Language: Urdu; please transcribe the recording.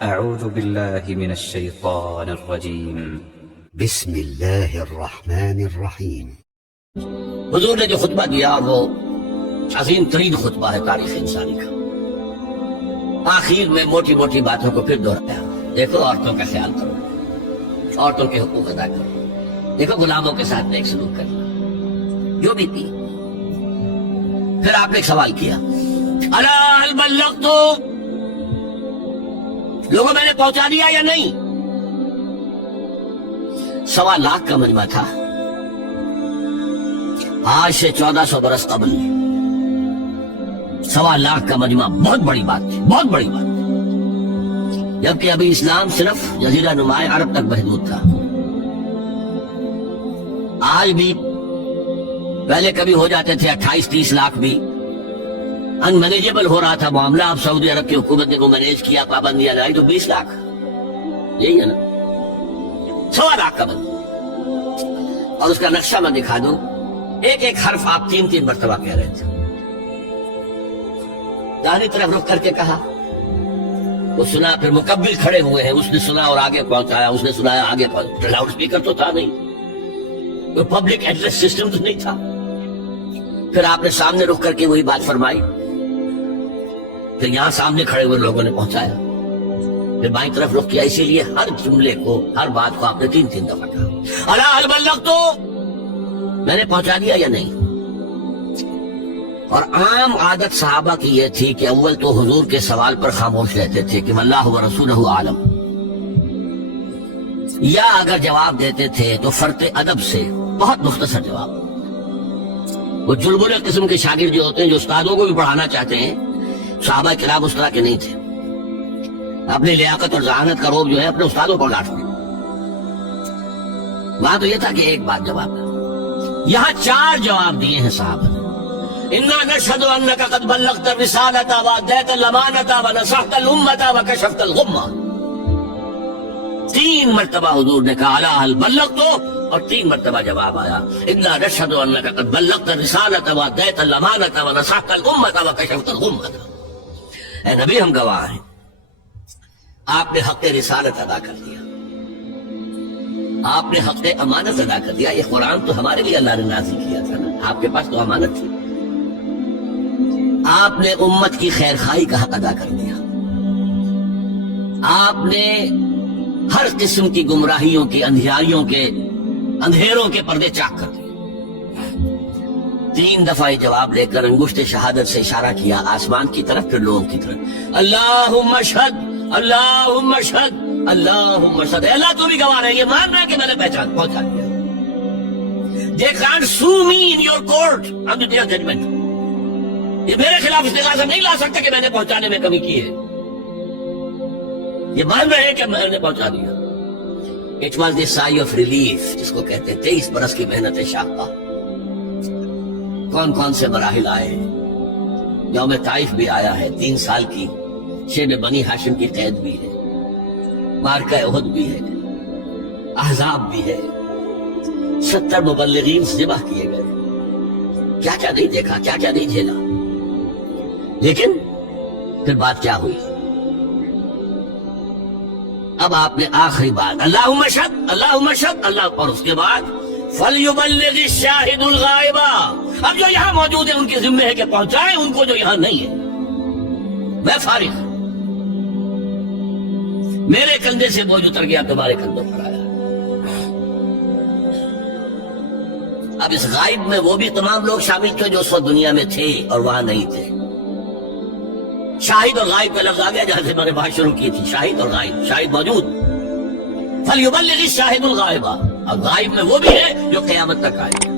أعوذ بالله من الشيطان الرجيم بسم اللہ الرحمن الرحیم۔ حضور نے جو خطبہ دیا وہ عظیم ترین خطبہ ہے تاریخ انسانی کا۔ آخر میں موٹی موٹی باتوں کو پھر دہرایا۔ دیکھو عورتوں کا خیال کرو، عورتوں کے حقوق ادا کرو، دیکھو غلاموں کے ساتھ نیک سلوک کرنا، جو بھی تھی۔ پھر آپ نے ایک سوال کیا، الا هل بلغت، لوگوں میں نے پہنچا دیا یا نہیں؟ 1.25 لاکھ کا مجمع تھا۔ آج سے 1400 برس قبل 1.25 لاکھ کا مجمع بہت بڑی بات تھی، بہت بڑی بات تھی، جبکہ ابھی اسلام صرف جزیرہ نماء عرب تک محدود تھا۔ آج بھی پہلے کبھی ہو جاتے تھے 28-30 لاکھ بھی، ان مینیجیبل ہو رہا تھا معاملہ۔ اب سعودی عرب کی حکومت نے کو مینیج کیا، پابندیاں لائی تو 20 لاکھ، یہی ہے نا، 1.25 لاکھ کا بند۔ اور اس کا نقشہ میں دکھا دوں، ایک ایک حرف آپ 3 مرتبہ کہہ رہے تھے۔ داہنی طرف رخ کر کے کہا، وہ سنا، پھر مقبل کھڑے ہوئے ہیں، اس نے سنا اور آگے پہنچایا، اس نے سنایا آگے پہنچایا۔ لاؤڈ سپیکر تو تھا نہیں، کوئی پبلک ایڈریس سسٹم تو نہیں تھا۔ پھر آپ نے سامنے رخ کر کے وہی بات فرمائی، پھر یہاں سامنے کھڑے ہوئے لوگوں نے پہنچایا، پھر بائیں طرف رخ کیا۔ اسی لیے ہر جملے کو، ہر بات کو آپ نے 3 دفعہ کہا، الا هل بلغت، میں نے پہنچا دیا یا نہیں؟ اور عام عادت صحابہ کی یہ تھی کہ اول تو حضور کے سوال پر خاموش رہتے تھے کہ واللہ ورسولہ عالم، یا اگر جواب دیتے تھے تو فرط ادب سے بہت مختصر جواب۔ وہ جلبلے قسم کے شاگرد جو ہوتے ہیں، جو استادوں کو بھی پڑھانا چاہتے ہیں، صحابہ کرام اس طرح کے نہیں تھے۔ اپنی لیاقت اور ذہانت کا روب جو ہے اپنے استادوں پر ڈالتے۔ وہاں تو یہ تھا کہ ایک بات جواب ہے، یہاں 4 جواب دیے ہیں صحابہ نے۔ انا نشهد انك قد بلغت الرسالة واديت الامانة ونصحت الامة وكشفت الغمة۔ 3 مرتبہ حضور نے کہا الا هل بلغت، اور 3 مرتبہ جواب آیا انا نشهد انك قد بلغت الرسالة واديت الامانة ونصحت الامة وكشفت الغمة۔ اے نبی، ہم گواہ ہیں، آپ نے حق رسالت ادا کر دیا، آپ نے حق امانت ادا کر دیا۔ یہ قرآن تو ہمارے لیے اللہ نے نازل کیا تھا نا، آپ کے پاس تو امانت تھی۔ آپ نے امت کی خیر خواہی کا حق ادا کر دیا، آپ نے ہر قسم کی گمراہیوں کی، اندھیاریوں کے، اندھیروں کے پردے چاک کر دیے۔ 3 دفعہ یہ جواب لے کر انگشت شہادت سے اشارہ کیا آسمان کی طرف، پھر لوگوں کی طرف، اللہم اشہد، اللہم اشہد، اللہم اشہد۔ اے اللہ تو بھی گواہ ہے، یہ مان رہا ہے کہ میں نے پہچان پہنچا دیا۔ They can't sue me in your court on the day of judgment۔ یہ میرے خلاف استغاثہ نہیں لا سکتے کہ میں نے پہنچانے میں کمی کی ہے، یہ مان رہے ہیں کہ میں نے پہنچا دیا۔ It was the sigh of relief جس کو کہتے ہیں 23 برس کی محنت شاقہ۔ کون کون سے مراحل آئے، یوم طائف بھی آیا ہے، 3 سال کی شیب بنی ہاشم کی قید بھی ہے، معرکہ احد بھی ہے، احزاب بھی ہے، 70 مبلغین ذبح کیے گئے، کیا کیا نہیں دیکھا، کیا کیا نہیں جھیلا۔ لیکن پھر بات کیا ہوئی؟ اب آپ نے آخری بات، اللہم اشہد، اللہم اشہد، اللہ، اور اس کے بعد فَلْيُبَلِّغِ الشَّاهِدُ الْغَائِبَ۔ اب جو یہاں موجود ہیں ان کے ذمہ ہے کہ پہنچائیں ان کو جو یہاں نہیں ہے۔ میں فارغ ہوں، میرے کندھے سے بوجھ اتر گیا، تمہارے کندھوں پر آیا۔ اب اس غائب میں وہ بھی تمام لوگ شامل تھے جو اس وقت دنیا میں تھے اور وہاں نہیں تھے۔ شاہد اور غائب کا لفظ آ گیا جہاں سے میں نے بات شروع کی تھی، شاہد اور غائب۔ شاہد موجود، فَلْيُبَلِّغِ الشَّاهِدُ الْغَائِبَ، اور غائب میں وہ بھی ہے جو قیامت تک آئے۔